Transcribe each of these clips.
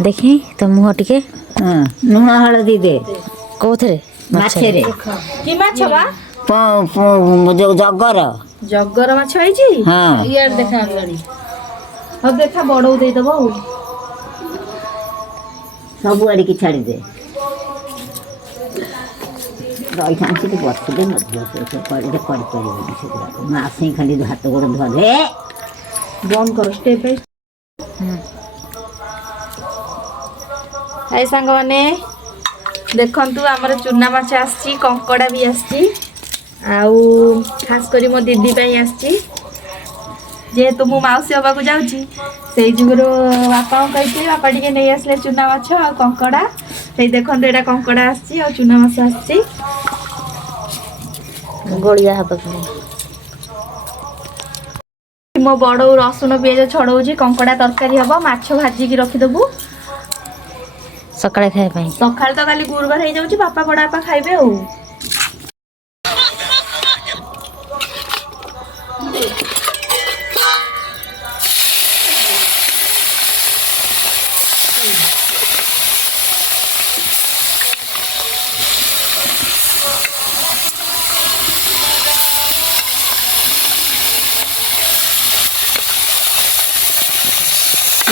देखी तो मुह टिके लुण हलदी दे कौथे माछरे कि माछ बा जो जगर माछ ହେଇଛି हाँ। ଇଆଡେ ଦେଖା ଗଲାଣି ହଉ ଦେଖା ବଡଉ ଦେଇଦବ ଆଉ सब आड़िकी छाड़ी दे रही था बसले कर आसे खाली हाथ गोड़ धरे बंद करो स्टेप बाय हाय सांग माने देखंतु हमर चुना माछ आछि कंकड़ा भी आछि आउ खास करी मो दीदी पई आछि जेहेतु मु माउसी हबा को जाउची से जुगरो बापा कहते बापा टिके नहीं आसले चुना माछ आ कंकड़ा से देखंतु एटा कंकड़ा आछि आ चुना माछ आछि गोलिया हब मो बड़ रसुण पियाज छड़ौची कंकड़ा तरकारी हब माछ भाजी की रखी दबु सकाळे खाए पई सकाळ तो खाली गुरुवार हो जाउची बापा बड़ा बापा खाइबे औ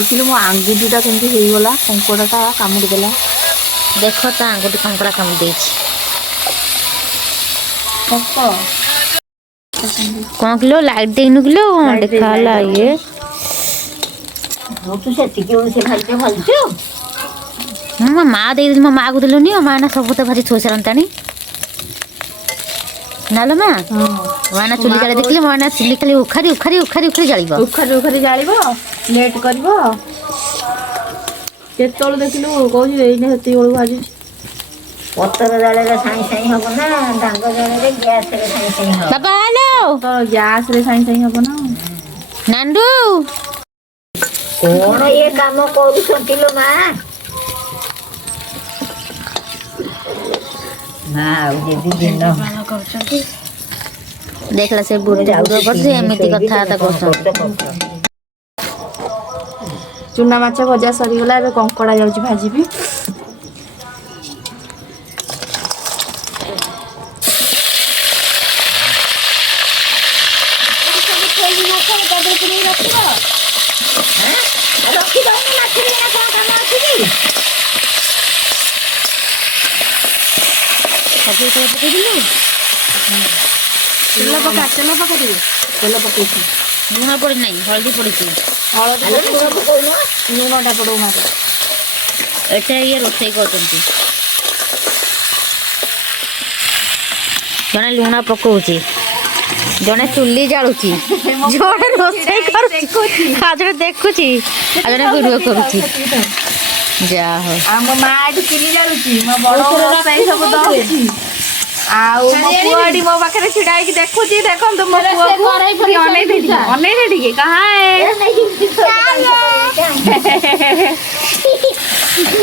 देखिले मो आंगुठीटा केमती हो गला कंकड़ाटा कामुड़ी देला देख तो आंगुठी कंकड़ा कम देछि कौन किलो लाइट देनु किलो देखा ला ये तू से भालते भालते मो माँ दे मो माँ को दिलुनी माँ ना सब तो भाजी थोई सारंतानी नालो माँ माँ ना चुली जाले देखले माँ ना चुली खाली उखारी उखारी उखारी उखारी जालिबो उखारी उखारी जालिबो लेट करबो केतोल देखिलु कहू एइने हेती ओळु भाजी पतर जाले रे साई साई हबो ना डांग जाले रे गैस रे साई साई हबो बाबा हेलो तो गैस रे साई साई हबो ना नांडू कौन ये काम करू छंतिलो माँ ना जे दिन देखला से बुढ़ बुढ़ करछे एमिति कथा ता करछन चुना माछ भजा सरी गला एबे कंकड़ा जाउची भाजीबी तेल पका दियो तेल पकेছি लूण पड़ी नहीं हल्दी पड़ी लूणटा पड़ो ना एटा ये रोसई करछंती जने लूण पकाउची जने चुल्ली जाळुची जने रोसई करूची आ जने देखुची आ जने वीडियो करूची जा हो हम माडी चुल्ली जाळुची म बड़ रोसई सब दउची आउ मो पुआडी मो पाखरे छिड़ाई की देखुची देखम तो मो पुआ कराई फरी अनै दे ठीक कहां है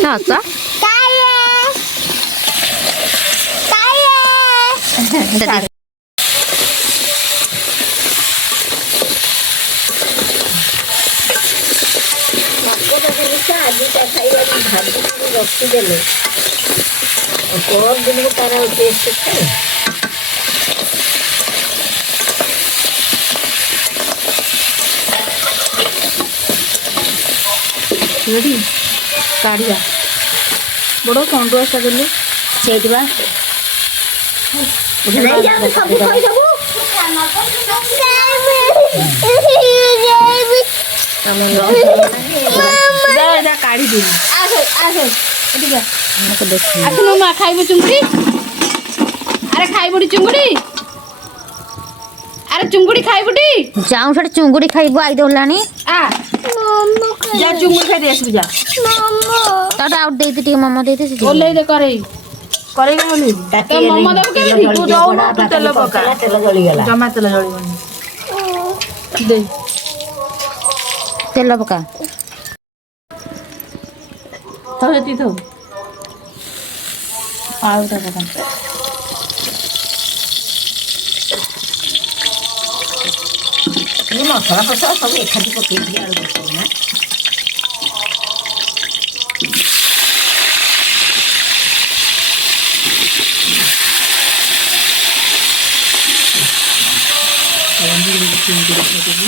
ना सा काय रखीदेले दिन को तार टेस्ट रेडी काढ़िया बड़ कंडुआ देलु सेठी बा काढ़ी दी आसनु मा खाइबो चुंगुड़ी अरे खाइबुडी चुंगुड़ी अरे चुंगुड़ी खाइबुडी जाऊ छट चुंगुड़ी खाइबो आई दोलानी आ जा चुंगुड़ी खाइ दे आसबि जा ता आउट दे दे मम्मा दे दे ओले दे करे करे बोली त मम्मा दब के तू जाऊ ना तू तेल पका तेल जली गला जमा तेल जळीबनी दे तेल पका तो हेती थो आउ ता पका ये मसाला सब एक खाली पके दिया आलू ना ଚିଙ୍ଗୁଡ଼ି ଖାଇଦେବି।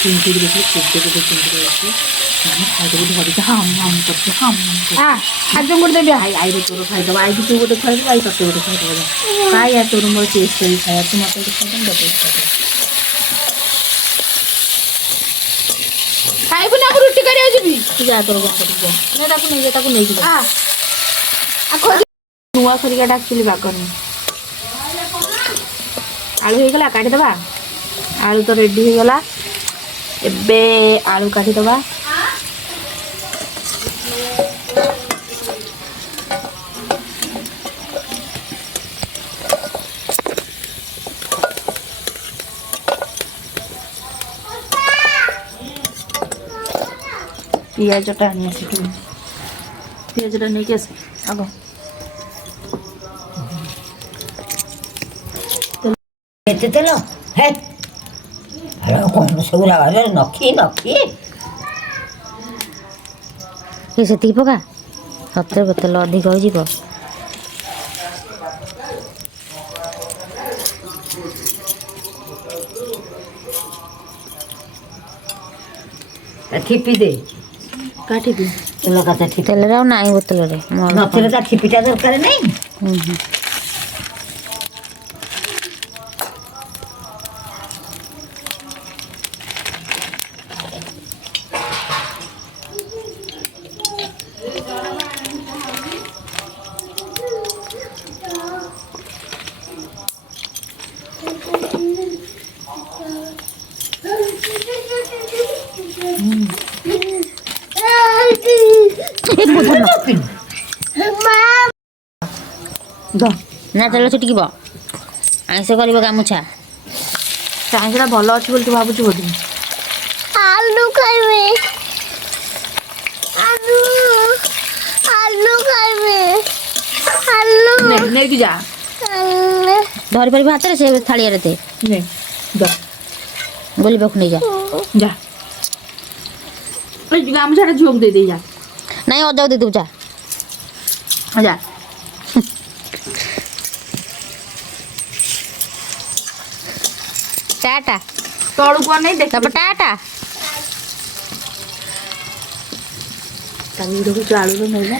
ଚିଙ୍ଗୁଡ଼ି ଦେଖିଲେ କେତେ କେତେ ଚିଙ୍ଗୁଡ଼ି ଅଛି। ଆମେ ଖାଇଦେବୁ ଧରିକି ହାମ୍ ହାମ୍ କରୁଛୁ ହାମ୍ ହାମ୍ ଗୋଟେ ଦେବି। ଆଇରେ ତୋର ଖାଇଦେବ। ଆଇକି ତୁ ଗୋଟେ ଖାଇଦେବୁ। ଆଇ ତତେ ଗୋଟେ ଖାଇଦେବ। ଖାଇବା ତୋର ମୋର ଟେଷ୍ଟ କରି ଖାଇବା। ତୁ ମୋତେ ଗୋଟେ ଖାଇଦେବୁ ମୋତେ ଖାଇଦେବୁ। ଖାଇବୁ ନା ମୁଁ ରୁଟି କରିବାକୁ ଯିବି। ତୁ ଯା ତୋର କ'ଣ କରିବୁ ଯା। ତାକୁ ନେଇକି ଯା। ନୂଆ ଖରିକାଟା ଆକ୍ଚୁଆଲି ବାଗନି। ଆଳୁ ହେଇଗଲା କାଟିଦେବା। ଆଳୁ ତ ରେଡ଼ି ହେଇଗଲା। ଏବେ ଆଳୁ କାଟିଦେବା। ପିଆଜଟା ଆଣି ଆସିକି ପିଆଜଟା ନେଇକି ଆସ ଆଗ। କେତେ ତେଲ ହେ କ'ଣ ସେଗୁଡ଼ା ନଖି ସେତିକି ପକା। ସତରେ ତେଲ ଅଧିକ ହେଇଯିବ। ଠିପି ଦେ କାଟିକି ତେଲ କାଟା ଠିପି। ତେଲରେ ଆଉ ନାହିଁ ବୋତଲରେ ନଥିଲେ ତା ଠିପିଟା ଦରକାର ନାହିଁ। ନା ତେଲ ଛିଟିକିବ। ଆଇଁଷ କରିବ ଗାମୁଛା। ସେ ଆଇଁଷଟା ଭଲ ଅଛି ବୋଲି ତୁ ଭାବୁଛୁ ବୋଧେ। आलू खाइबे आलू आलू खाइबे आलू ନେଇକି ଯା। ଧରି ପାରିବ ହାତରେ ସେ ଥାଳିଆରେ ଦେ। ଗୋଲି ପାଖକୁ ନେଇଯା। ଯା ଗାମୁଛାଟା ଝିଅକୁ ଦେଇଦେଇ ଯା। ନାଇଁ ଅଜାକୁ ଦେଇଦେବୁ ଯା। ଯା ଟାଟା ତଳକୁ ଅନେଇ ଦେଖ। ତାପରେ ଟାଟା। ତା ଭିଡ଼ିଓ କରୁଛୁ ଆଳୁର ନେଇଲା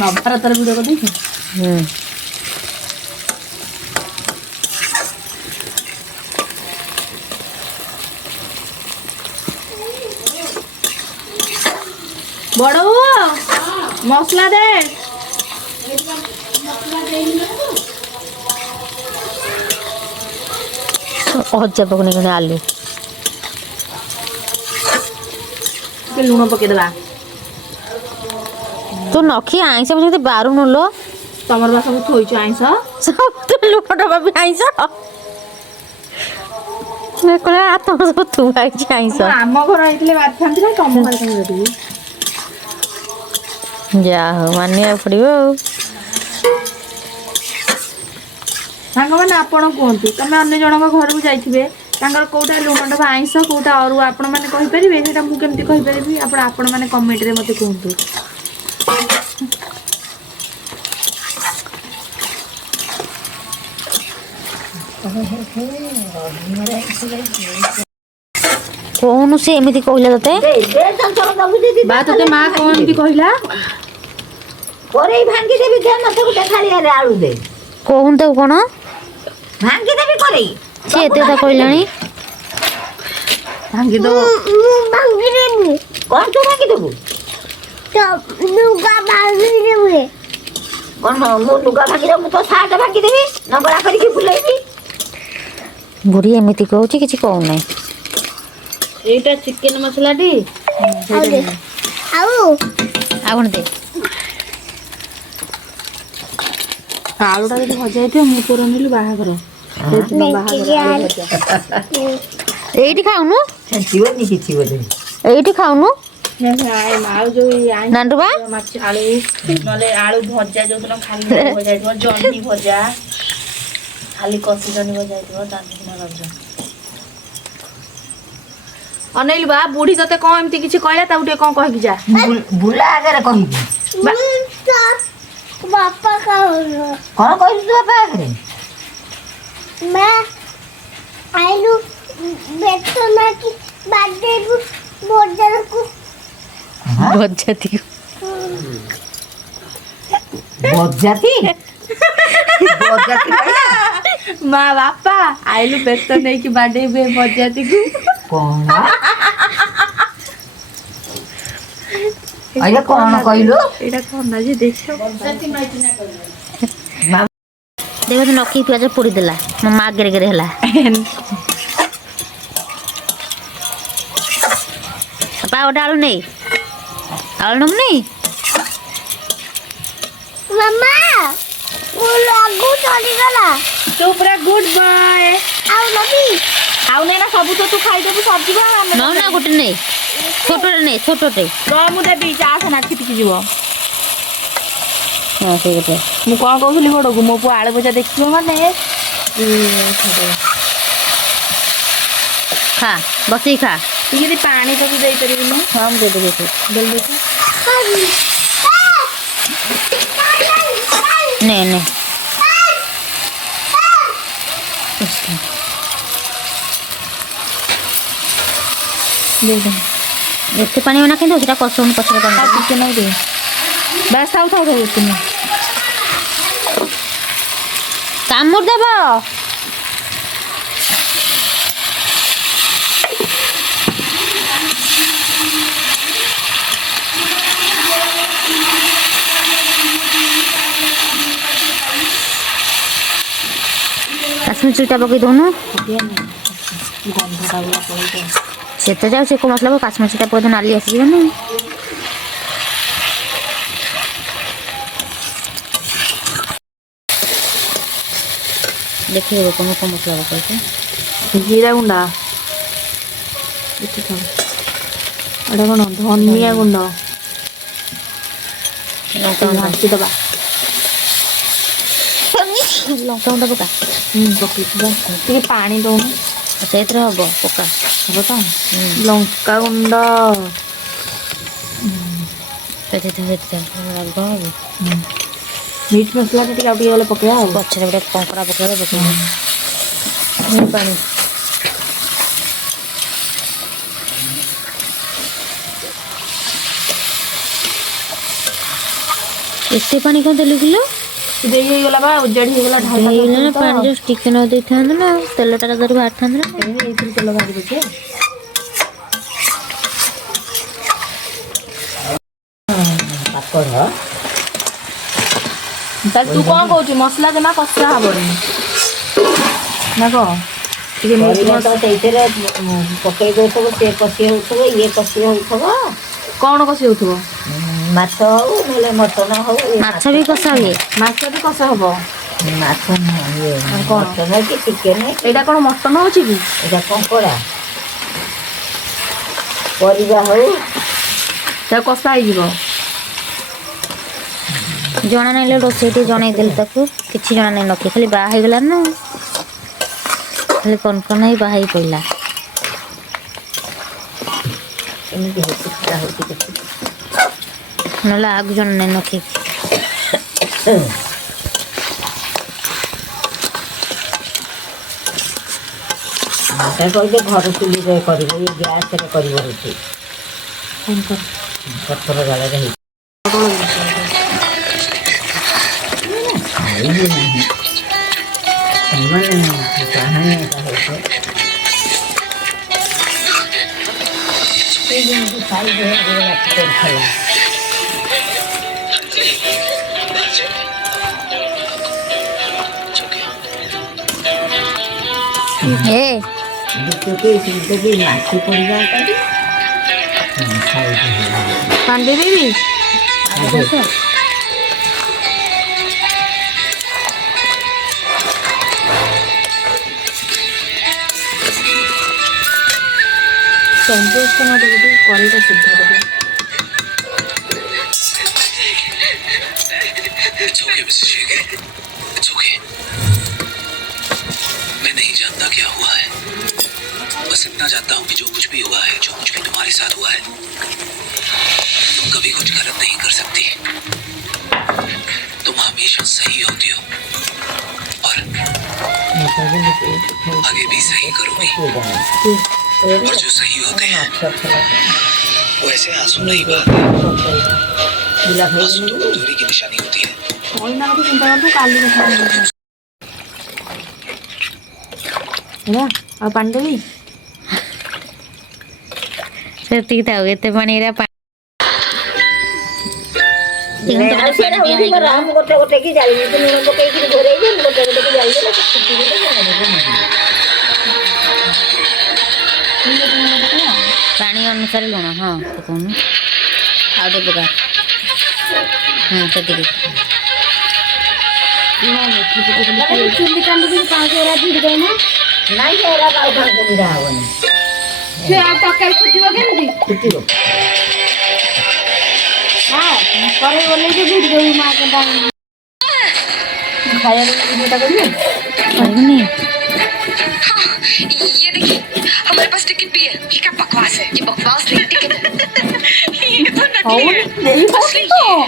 ନଭାରତର ଭିଡ଼ିଓ କରିଦେଇଛୁ। ବଡ଼ ମସଲା ଦେ। ଅଜା ପାଖକୁ ନେଇକି ଆଲୁ ଲୁଣ ପକେଇଦେବା। ତୁ ନଖି ଆଇଁଷ ସେମିତି ବାରୁନୁ ଲୋ। ତମର ବା ସବୁ ଥୋଇଛୁ ଆଇଁଷ। ଲୁଣ ଡବା ବି ଆଇଁଷ। ତମ ସବୁ ଥୁଆ ହେଇଛି ଆଇଁଷ। ଆମ ଘର ହେଇଥିଲେ ବାରିଥାନ୍ତି ନା ତମ ଘରେ କଣ କରିବି। ଯାହା ହଉ ମାନିବାକୁ ପଡ଼ିବ ଆଉ। ସାଙ୍ଗମାନେ ଆପଣ କୁହନ୍ତୁ ତମେ ଅନ୍ୟ ଜଣଙ୍କ ଘରକୁ ଯାଇଥିବେ ତାଙ୍କର କୋଉଟା ଲୁଣ ଡବା ଆଇଁଷ କୋଉଟା ଅରୁଆ ଆପଣମାନେ କହିପାରିବେ। ସେଇଟା ମୁଁ କେମିତି କହିପାରିବି। ଆପଣମାନେ କମେଣ୍ଟରେ ମୋତେ କୁହନ୍ତୁ। କହୁନୁ ସେ ଏମିତି କହିଲା ତତେ। ବା ତତେ ମା କଣ ଏମିତି କହିଲା। କରେଇ ଭାଙ୍ଗି ଦେବି ଦେ ମତେ ଗୋଟେ ଥାଳିଆରେ ଆଳୁ ଦେ। କହୁନୁ ତାକୁ କ'ଣ ଭାଙ୍ଗି ଦେବି କରେଇ। ସେ ଏତେ କଥା କହିଲାଣି। ଭାଙ୍ଗି ଦବ। भांगी देबे କ'ଣ ତୁ ଭାଙ୍ଗି ଦେବୁ? तो लुगा भांगी देबे କ'ଣ ମୁଁ ଲୁଗା ଭାଙ୍ଗି ଦେବି? ମୁଁ ତ ସାର୍ଟ ଭାଙ୍ଗି ଦେବି ନଙ୍ଗଳା କରିକି ବୁଲେଇବି। ବୁଢ଼ୀ ଏମିତି କହୁଛି କିଛି କହୁନାହିଁ। ଏଇଟା ଚିକେନ ମସଲାଟି। आओ ଆଉ କ'ଣ ଦେ। ଆଳୁଟା ଯଦି ଭଜା ହେଇଥିବ ମୁଁ ତୋର ନେଲି ବାହାଘର। ଏଇଠି ଖାଉନୁ। ଛେଚିବନି କିଛି ବୋଧେ। ଏଇଠି ଖାଉନୁ। ଆଳୁ ଯୋଉ ନାଣ୍ଡୁ ବା ମାଛ ଆଳୁ ନହେଲେ ଆଳୁ ଭଜା ଯୋଉଦିନ ଖାଲି ଭଜା ହେଇଥିବ ଜହ୍ନି ଭଜା ଖାଲି କଷି ଜହ୍ନି ଭଜା ହେଇଥିବ ତାଦିନ ରଜ। ଅନେଇଲୁ ବା ବୁଢୀ ତତେ କଣ ଏମିତି କିଛି କହିଲା ତାକୁ ଟିକେ କଣ କହିକି ଯା। ବୁଲା ଆଗରେ କହିବି। पापा का କ'ଣ କହିବି ତୁ ବାପା ଆଗରେ? मैं आलू बेसन की बाटे को बोझल को बज्जाती ବଜାତି ବଜାତି ମା ବାପା ଆଇଲୁ ବେତ ନେଇକି ବାଡେଇବେ ବଜାତିକୁ। କଣ ଆଇଲେ କଣ କହିଲୁ? ଏଇଟା କଣ ଯେ ଦେଖିବ ଦେଖ ତ ନଖି ପିଆଜ ପୋଡ଼ିଦେଲା ମୋ ମା ଗେରେ ଗେରେ ହେଲା। ବାପା ଗୋଟେ ଆଳୁ ନେଇ ଆଳୁ ନବୁ ନେଇ ମାମା ମୁଁ ଲାଗୁ ଚଳିଗଲା ତୁ ପୁରା ଗୁଡ୍ ବୟ। ଆଉ ନବି ଆଉ ନେଇ ନା ସବୁ ତ ତୁ ଖାଇଦେବୁ ସରିଯିବ। ନଉ ନା ଗୋଟେ ନେଇ ଛୋଟଟେ ନେଇ ଛୋଟଟେ। ମୁଁ ଦେବି ଚାଷ ନା ଛିଟିକି ଯିବ। ହଁ ସେଇ ଗୋଟେ ମୁଁ କଣ କହୁଥିଲି ବଡ଼କୁ ମୋ ପୁଅ ଆଳୁ ଭଜା ଦେଖିବ ମାନେ ଖା ବସିକି ଖା। ତୁ ଯଦି ପାଣି ତାକୁ ଦେଇପାରିବୁନି ହଁ ମୁଁ ଦେଇଦେବି ଏଠୁ। ନେ ନେ ଏତେ ପାଣି ମନା କିନ୍ତୁ ସେଟା କଷଉନି ପଛରେ ପାଣି ଦେବି। ଟିକେ ନାଇ ଦେ ବାସ୍ ଥାଉ ଥାଉ ଥାଉ ଏତେ ନୁହଁ। କାମୁଡ଼ି ଦେବ। କାଶ୍ମୀର ଚିଲିଟା ପକେଇ ଦଉନୁ ସେତେ ଯାଉ ସେ କୋଉ ମସଲା କାଶ୍ମୀର ଚିଲିଟା ପକେଇ ନାଲି ଆସିଯିବ ନା। ଦେଖିବ କଣ କଣ ମସଲା ପକାଇଛି। ଜିରା ଗୁଣ୍ଡ ଏଟା କଣ ଧନିଆ ଗୁଣ୍ଡ ଲଙ୍କା ଘାଣ୍ଟି ଦବା। ଲଙ୍କା ଗୁଣ୍ଡ ପକା ପକେଇଥିବା ଟିକେ ପାଣି ଦଉନୁ ସେଇଥିରେ ହବ ପକା ହବ ତ। ଲଙ୍କା ଗୁଣ୍ଡ ମିଟ୍ ମସଲା ଟିକେ ଆଉ ଟିକେ ଗଲେ ପକେଇବା ଆଉ ପଛରେ ଗୋଟେ କଙ୍କଡ଼ା ପକେଇବା ପକେଇବା ପାଣି ଏତେ ପାଣି କଣ ଦେଲୁ କିଲୋ? ଦେଇ ହେଇଗଲା ବା ଉଜାଡ଼ି ହେଇଗଲା ହେଇଗଲା ନା ପାଣି ଜଷ୍ଟ ଟିକେ ନ ଦେଇଥାନ୍ତୁ ନା ତେଲଟା ଧରି ବାହାରିଥାନ୍ତୁ ନା। ଏଇଥିରୁ ତେଲ ବାହାରିବ ଯେ ପାପଡ଼ ତାହେଲେ ତୁ କଣ କହୁଛୁ ମସଲା ଜମା କଷା ହବନି ନା କଣ? ଟିକେ ପରିବା ତ ସେଇଥିରେ ପକେଇ ଦେଉଥିବ ସିଏ କଷି ହେଉଥିବ ଇଏ କଷି ହେଉଥିବ। କଣ କଷି ହେଉଥିବ? ମାଛ ହଉ ନହେଲେ ମଟନ ହଉ ମାଛ ବି କଷା ହୁଏ। ମାଛ ବି କଷା ହବ। ମାଛ ନୁହଁ କଣ? ମଟନ କି ଚିକେନ। ଏଇଟା କଣ ମଟନ ହଉଛି କି? ଏଇଟା କଙ୍କଡ଼ା ପରିବା ହଉ ତାକୁ କଷା ହେଇଯିବ। ଜଣା ନାଇଁ ରୋଷେଇ ଟିକେ ଜଣେଇଦେଲି ତାକୁ କିଛି ଜଣା ନାଇଁ ନକି ଖାଲି ବାହା ହେଇଗଲା ନା ଖାଲି କନକନ ହେଇ ବାହା ହେଇ ପଇଲା। ଏମିତି ହେଉଛି ଖରା ହେଉଛି ଦେଖି ନହେଲେ ଆଗୁ ଜଣା ନାଇଁ ନକି ମତେ କହିଲେ ଘର ଚୁଲିରେ କରିବ ଇଏ ଗ୍ୟାସରେ କରିବ ରୋଷେଇ ପଥର ଜାଳରେ ହେଇଛି। ଖାଇବି ନାହିଁ ସେମାନେ କାହାଣୀଟା ହେଉଛି ଯେମିତି ଖାଇବେ କରୁଥିଲା। ଯଦି ମାଟି ପଡ଼ିଯାଉଛନ୍ତି ପାଣି ଦେଇଦେବି କମ୍ପୋଷ୍ଟ ନ ଦେବି କରେଇଟା ସିଧା ଦେବି। मैं नहीं जानता क्या हुआ है, बस इतना जानता हूँ कि जो कुछ भी हुआ है, जो कुछ भी तुम्हारे साथ हुआ है, तुम कभी कुछ गलत नहीं कर सकती। तुम हमेशा सही होती हो और आगे भी सही करोगी और जो सही होते हैं वो ऐसे आंसू नहीं बहाते। आंसू तो कमजोरी की निशानी होती है। ଆଉ ପାଣି ଦେବି ସେତିକି ଥାଉ ଏତେ ପାଣିରେ ମୁଁ ଗୋଟେ ଗୋଟେ କି ଜାଳି ଲୁଣ ପକେଇକି ଘୋରେଇ ଦିଏ ଗୋଟେ ଗୋଟେ କି ଜାଳି ଦେଲେ ପାଣି ଅନୁସାରେ ଲୁଣ ହଁ ପକଉନୁ ଆଉ ଟିକେ ପକା ସେତିକି ଚୁଲି କାଣ୍ଡି ପାଞ୍ଚ ଭିଡ଼ି ଦେଉନା ନାଇଁ ଏରା ଆଉ ଭାଗ ବିଡ଼ା ହବନି ସେ ଆଉ ତରକାରୀ ଫୁଟିବ କେମିତି ଫୁଟିବ ପରେ ଗଲେ ଯେ ଭିଡ଼ି ଦେବୁ ମା କେନ୍ତା ଖାଇବା ଭିଡ଼ିଓଟା କରିବେ କରିବୁନି ये देखिए हमारे पास टिकट भी है। ये क्या बकवास है? ये बकवास नहीं टिकट है। ये तो नकली है। असली ये है।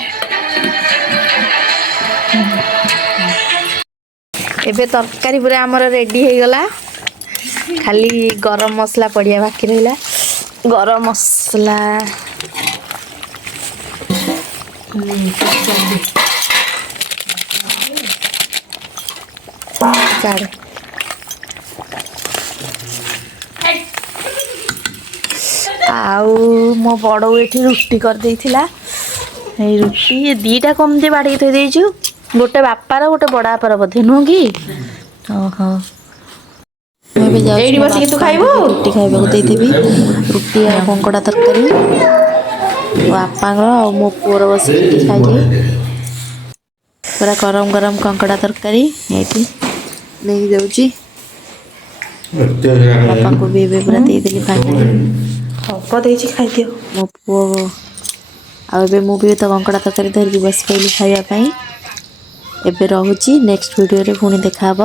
ଏବେ ତରକାରୀ ପୁରା ଆମର ରେଡ଼ି ହେଇଗଲା ଖାଲି ଗରମ ମସଲା ପଡ଼ିଆ ବାକି ରହିଲା ଗରମ ମସଲା କାଢ଼ ଆଉ ମୋ ବଡ଼ ଏଠି ରୁଟି କରିଦେଇଥିଲା ଏଇ ରୁଟି ଏ ଦୁଇଟା କମତି ବାଡ଼ିକି ଥୋଇ ଦେଇଛୁ ଗୋଟେ ବାପାର ଗୋଟେ ବଡ଼ ବାପାର ବୋଧେ ନୁହଁ କି ଓହୋ ଏବେ ଏଇଠି ବସିକି ତୁ ଖାଇବୁ ରୁଟି ଖାଇବାକୁ ଦେଇଦେବି ରୁଟି ଆଉ କଙ୍କଡ଼ା ତରକାରୀ ବାପାଙ୍କର ଆଉ ମୋ ପୁଅର ବସିକି ଏଠି ଖାଇଲେ ପୁରା ଗରମ ଗରମ କଙ୍କଡ଼ା ତରକାରୀ ଏଇଠି ନେଇଯାଉଛି ବାପାଙ୍କୁ ବି ଏବେ ପୁରା ଦେଇଦେଲି ଫାଇନାଲି ଅଳ୍ପ ଦେଇଛି ଖାଇଦିଅ ମୋ ପୁଅ ଆଉ ଏବେ ମୁଁ ବି ତ କଙ୍କଡ଼ା ତରକାରୀ ଧରିକି ବସି ପଡ଼ିଲି ଖାଇବା ପାଇଁ ଏବେ ରହୁଛି ନେକ୍ସଟ ଭିଡ଼ିଓରେ ପୁଣି ଦେଖାହେବ।